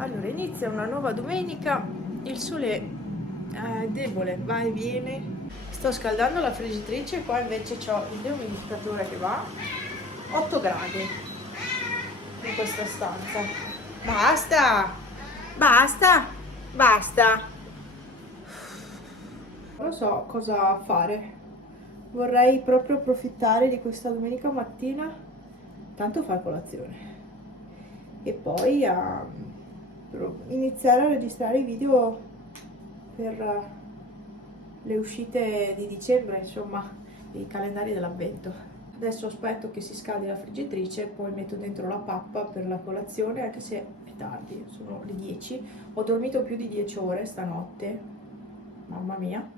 Allora, inizia una nuova domenica, il sole è debole, va e viene. Sto scaldando la friggitrice, qua invece ho il dehumidificatore che va 8 gradi in questa stanza. Basta! Basta! Basta! Non so cosa fare. Vorrei proprio approfittare di questa domenica mattina, tanto fare colazione. E poi iniziare a registrare i video per le uscite di dicembre, insomma, i calendari dell'avvento. Adesso aspetto che si scaldi la friggitrice, poi metto dentro la pappa per la colazione, anche se è tardi, sono le 10. Ho dormito più di 10 ore stanotte, mamma mia.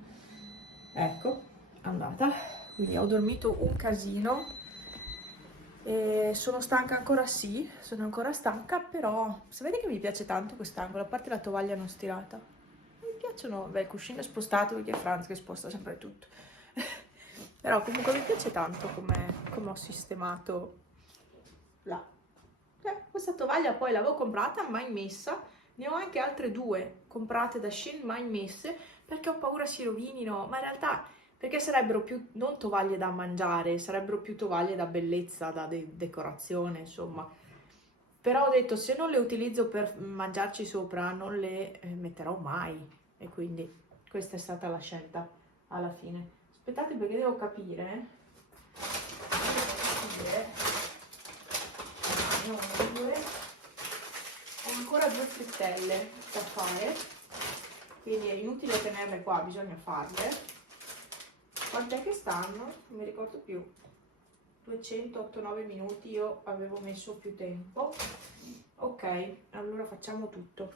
Ecco, andata. Quindi ho dormito un casino. E sono stanca ancora, sì, sono ancora stanca, però sapete che mi piace tanto quest'angolo, a parte la tovaglia non stirata. Mi piacciono, beh, il cuscino è spostato perché è Franz che sposta sempre tutto. Però comunque mi piace tanto come ho sistemato là. Questa tovaglia poi l'avevo comprata, mai messa, ne ho anche altre due comprate da Shein, mai messe, perché ho paura si rovinino, ma in realtà perché sarebbero più non tovaglie da mangiare, sarebbero più tovaglie da bellezza, da decorazione, insomma. Però ho detto, se non le utilizzo per mangiarci sopra, non le metterò mai. E quindi questa è stata la scelta alla fine. Aspettate perché devo capire. Ne ho due. Ho ancora due frittelle da fare, quindi è inutile tenerle qua, bisogna farle. Quant'è che stanno? Non mi ricordo più. 208-9 minuti, io avevo messo più tempo. Ok, allora facciamo tutto.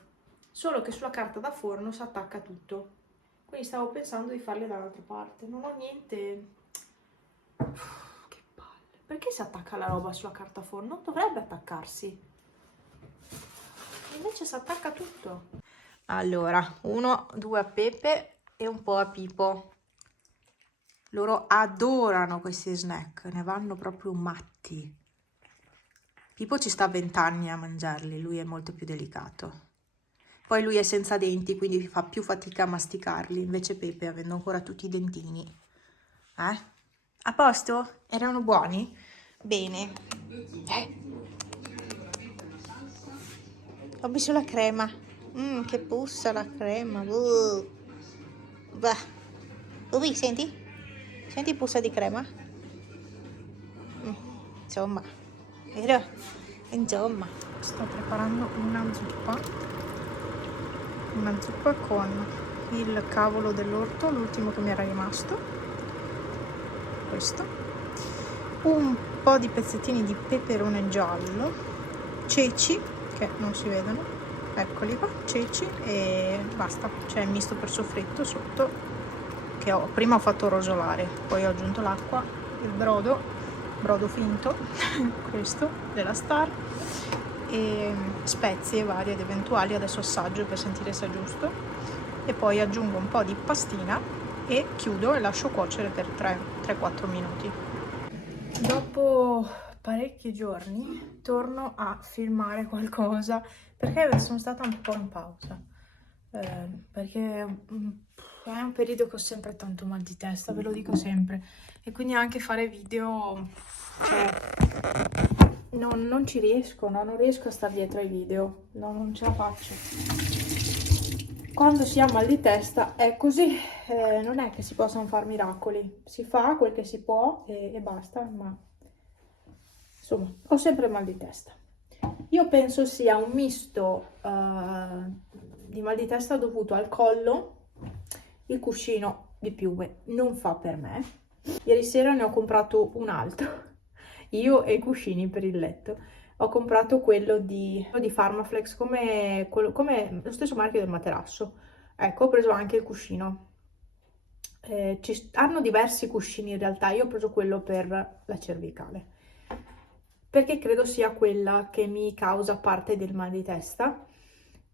Solo che sulla carta da forno si attacca tutto. Quindi stavo pensando di farle dall'altra parte. Non ho niente. Che palle. Perché si attacca la roba sulla carta forno? Non dovrebbe attaccarsi. Invece si attacca tutto. Allora, 1, 2 a Pepe e un po' a Pipo. Loro adorano questi snack, ne vanno proprio matti. Pipo ci sta 20 anni a mangiarli, lui è molto più delicato. Poi lui è senza denti, quindi fa più fatica a masticarli, invece Pepe, avendo ancora tutti i dentini. A posto? Erano buoni? Bene. Ho messo la crema. Che puzza la crema. Bah. Ubi, senti? Senti puzza di crema? Insomma, vero? Insomma. Sto preparando una zuppa con il cavolo dell'orto, l'ultimo che mi era rimasto, questo, un po' di pezzettini di peperone giallo, ceci che non si vedono, eccoli qua, ceci, e basta. C'è il misto per soffritto sotto che prima ho fatto rosolare, poi ho aggiunto l'acqua, il brodo finto questo della Star, e spezie varie ed eventuali. Adesso assaggio per sentire se è giusto e poi aggiungo un po' di pastina e chiudo e lascio cuocere per 3-4 minuti. Dopo parecchi giorni torno a filmare qualcosa perché sono stata un po' in pausa, perché è un periodo che ho sempre tanto mal di testa, ve lo dico sempre, e quindi anche fare video, cioè, non ci riesco, no? Non riesco a stare dietro ai video, no, non ce la faccio. Quando si ha mal di testa è così, non è che si possano fare miracoli, si fa quel che si può e basta, ma insomma, ho sempre mal di testa. Io penso sia un misto di mal di testa dovuto al collo, il cuscino di piume non fa per me. Ieri sera ne ho comprato un altro, io e i cuscini per il letto. Ho comprato quello di Pharmaflex, come lo stesso marchio del materasso. Ecco, ho preso anche il cuscino. Hanno diversi cuscini in realtà, io ho preso quello per la cervicale, perché credo sia quella che mi causa parte del mal di testa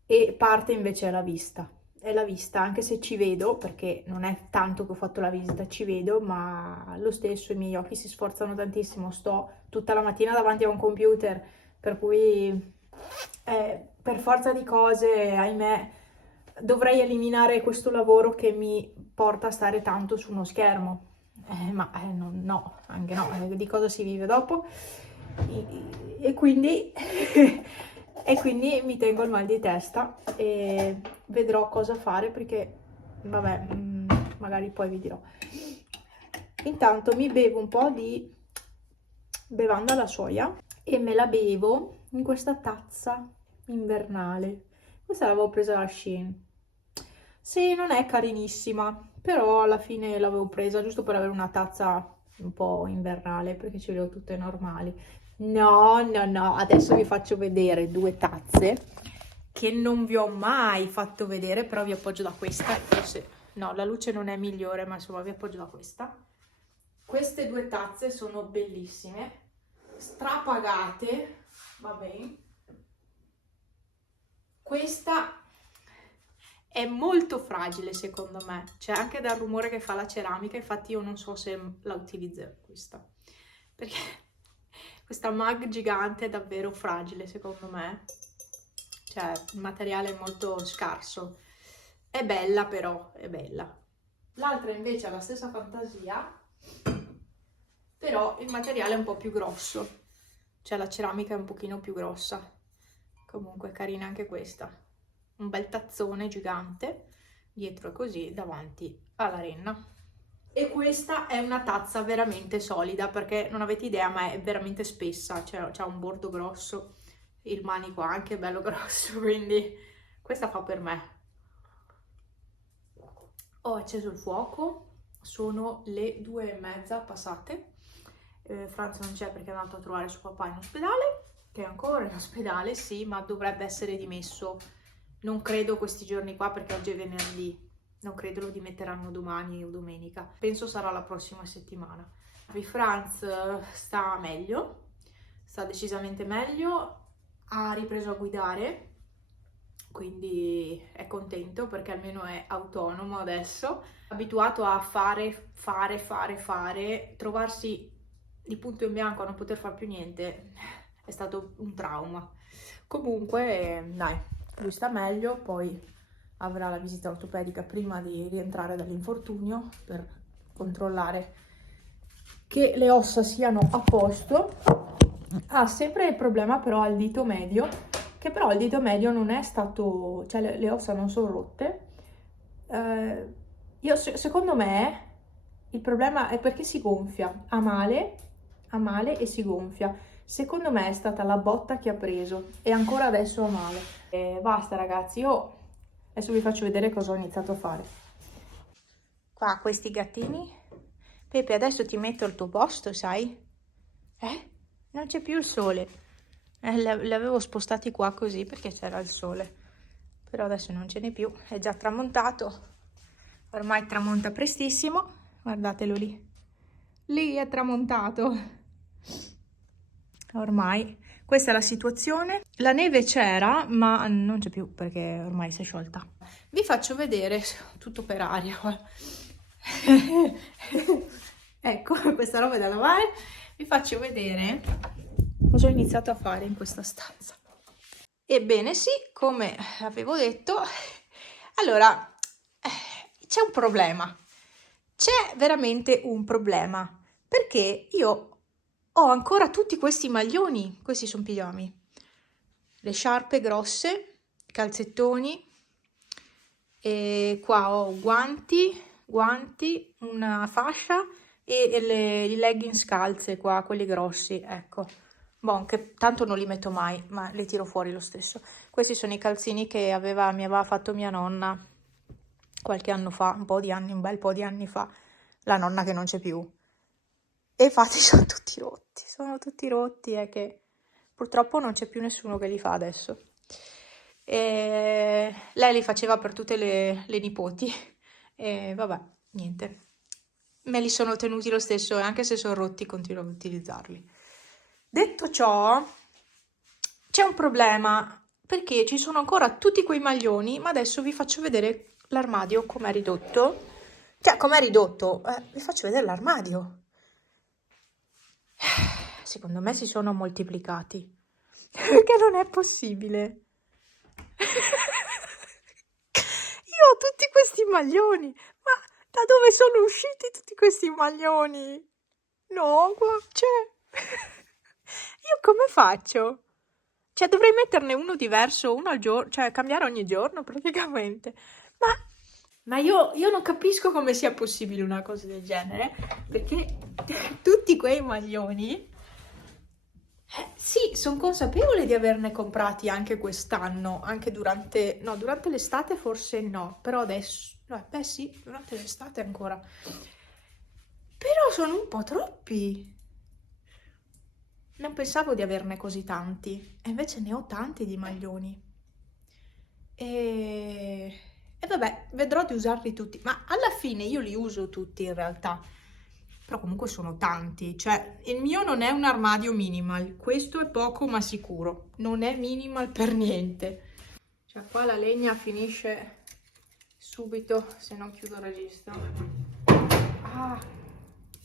e parte invece è la vista. È la vista, anche se ci vedo, perché non è tanto che ho fatto la visita, ci vedo, ma lo stesso i miei occhi si sforzano tantissimo, sto tutta la mattina davanti a un computer, per cui per forza di cose, ahimè, dovrei eliminare questo lavoro che mi porta a stare tanto su uno schermo. No, anche no, di cosa si vive dopo? E quindi, e quindi mi tengo il mal di testa e vedrò cosa fare perché, vabbè, magari poi vi dirò. Intanto mi bevo un po' di bevanda alla soia e me la bevo in questa tazza invernale. Questa l'avevo presa da Shein. Sì, non è carinissima, però alla fine l'avevo presa giusto per avere una tazza un po' invernale, perché ce le ho tutte normali. No, no, no, adesso vi faccio vedere due tazze che non vi ho mai fatto vedere, però vi appoggio da questa. Forse, no, la luce non è migliore, ma insomma vi appoggio da questa. Queste due tazze sono bellissime, strapagate, va bene. Questa è molto fragile secondo me, c'è anche dal rumore che fa la ceramica, infatti io non so se la utilizzerò questa, perché questa mug gigante è davvero fragile secondo me, cioè il materiale è molto scarso, è bella però, è bella. L'altra invece ha la stessa fantasia, però il materiale è un po' più grosso, cioè la ceramica è un pochino più grossa, comunque è carina anche questa. Un bel tazzone gigante, dietro è così, davanti alla renna. E questa è una tazza veramente solida, perché non avete idea, ma è veramente spessa, cioè c'ha un bordo grosso, il manico anche è bello grosso, quindi questa fa per me. Ho acceso il fuoco, sono le 2:30 passate, Franz non c'è perché è andato a trovare suo papà in ospedale, che è ancora in ospedale, sì, ma dovrebbe essere dimesso. Non credo questi giorni qua perché oggi è venerdì, non credo lo dimetteranno domani o domenica, penso sarà la prossima settimana. Franz sta meglio, sta decisamente meglio, ha ripreso a guidare, quindi è contento perché almeno è autonomo adesso, abituato a fare, trovarsi di punto in bianco a non poter fare più niente è stato un trauma. Comunque, dai, lui sta meglio, poi avrà la visita ortopedica prima di rientrare dall'infortunio per controllare che le ossa siano a posto. Ha sempre il problema però al dito medio, che però il dito medio non è stato, cioè le ossa non sono rotte. Secondo me il problema è perché si gonfia, ha male e si gonfia. Secondo me è stata la botta che ha preso e ancora adesso ha male. Basta ragazzi, io adesso vi faccio vedere cosa ho iniziato a fare. Qua questi gattini. Pepe, adesso ti metto al tuo posto, sai? Non c'è più il sole. Li avevo spostati qua così perché c'era il sole. Però adesso non ce n'è più, è già tramontato. Ormai tramonta prestissimo. Guardatelo lì. Lì è tramontato. Ormai questa è la situazione. La neve c'era, ma non c'è più perché ormai si è sciolta. Vi faccio vedere tutto per aria. Ecco, questa roba è da lavare. Vi faccio vedere cosa ho iniziato a fare in questa stanza. Ebbene sì, come avevo detto, allora c'è un problema. C'è veramente un problema perché io ho ancora tutti questi maglioni, questi sono pigiami, le sciarpe grosse, calzettoni, e qua ho guanti, una fascia e i leggings calze qua, quelli grossi, ecco. Bon, che tanto non li metto mai, ma li tiro fuori lo stesso. Questi sono i calzini che mi aveva fatto mia nonna qualche anno fa, un bel po' di anni fa, la nonna che non c'è più. E infatti sono tutti rotti, è che purtroppo non c'è più nessuno che li fa adesso. E lei li faceva per tutte le nipoti e vabbè, niente. Me li sono tenuti lo stesso e anche se sono rotti continuo ad utilizzarli. Detto ciò, c'è un problema perché ci sono ancora tutti quei maglioni, ma adesso vi faccio vedere l'armadio com'è ridotto. Cioè, com'è ridotto? Vi faccio vedere l'armadio. Secondo me si sono moltiplicati. Perché non è possibile. Io ho tutti questi maglioni, ma da dove sono usciti tutti questi maglioni? No, cioè, io come faccio? Cioè, dovrei metterne uno diverso, uno al giorno, cioè cambiare ogni giorno praticamente. Ma, ma io non capisco come sia possibile una cosa del genere, perché tutti quei maglioni, sì, sono consapevole di averne comprati anche quest'anno, anche durante, no, durante l'estate forse no, però adesso, no, beh sì, durante l'estate ancora. Però sono un po' troppi. Non pensavo di averne così tanti, e invece ne ho tanti di maglioni. E vabbè, vedrò di usarli tutti, ma alla fine io li uso tutti in realtà. Però comunque sono tanti, cioè il mio non è un armadio minimal, questo è poco ma sicuro, non è minimal per niente. Cioè qua la legna finisce subito se non chiudo il registro. Ah,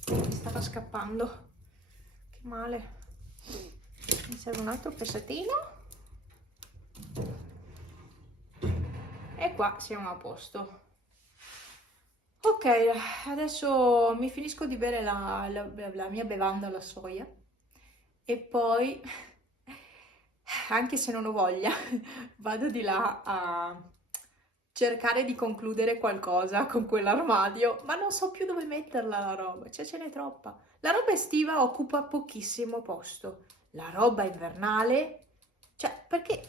mi stava scappando, che male. Mi serve un altro pezzettino e qua siamo a posto. Ok, adesso mi finisco di bere la mia bevanda alla soia e poi, anche se non ho voglia, vado di là a cercare di concludere qualcosa con quell'armadio, ma non so più dove metterla la roba, cioè ce n'è troppa. La roba estiva occupa pochissimo posto, la roba invernale, cioè perché...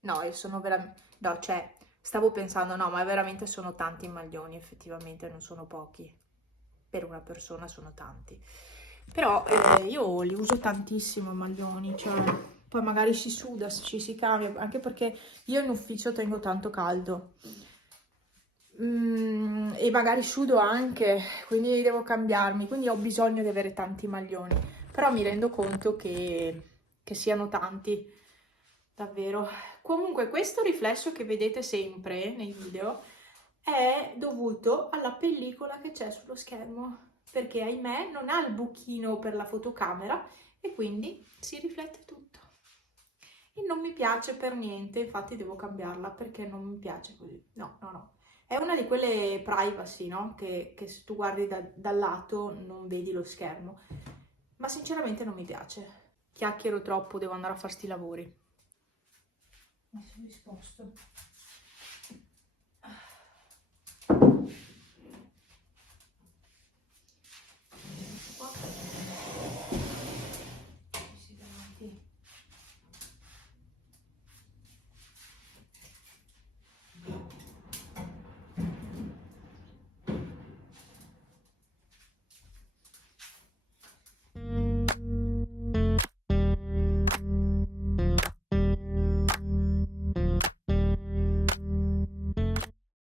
No, io sono veramente... No, cioè, stavo pensando, no, ma veramente sono tanti maglioni, effettivamente non sono pochi. Per una persona sono tanti. Però io li uso tantissimo i maglioni, cioè, poi magari si suda, ci si cambia, anche perché io in ufficio tengo tanto caldo. E magari sudo anche, quindi devo cambiarmi, quindi ho bisogno di avere tanti maglioni. Però mi rendo conto che siano tanti, davvero. Comunque questo riflesso che vedete sempre nei video è dovuto alla pellicola che c'è sullo schermo, perché ahimè non ha il buchino per la fotocamera e quindi si riflette tutto. E non mi piace per niente, infatti devo cambiarla perché non mi piace così. No, no, no. È una di quelle privacy, no? Che se tu guardi dal lato non vedi lo schermo. Ma sinceramente non mi piace. Chiacchiero troppo, devo andare a fare sti lavori. Adesso mi sposto.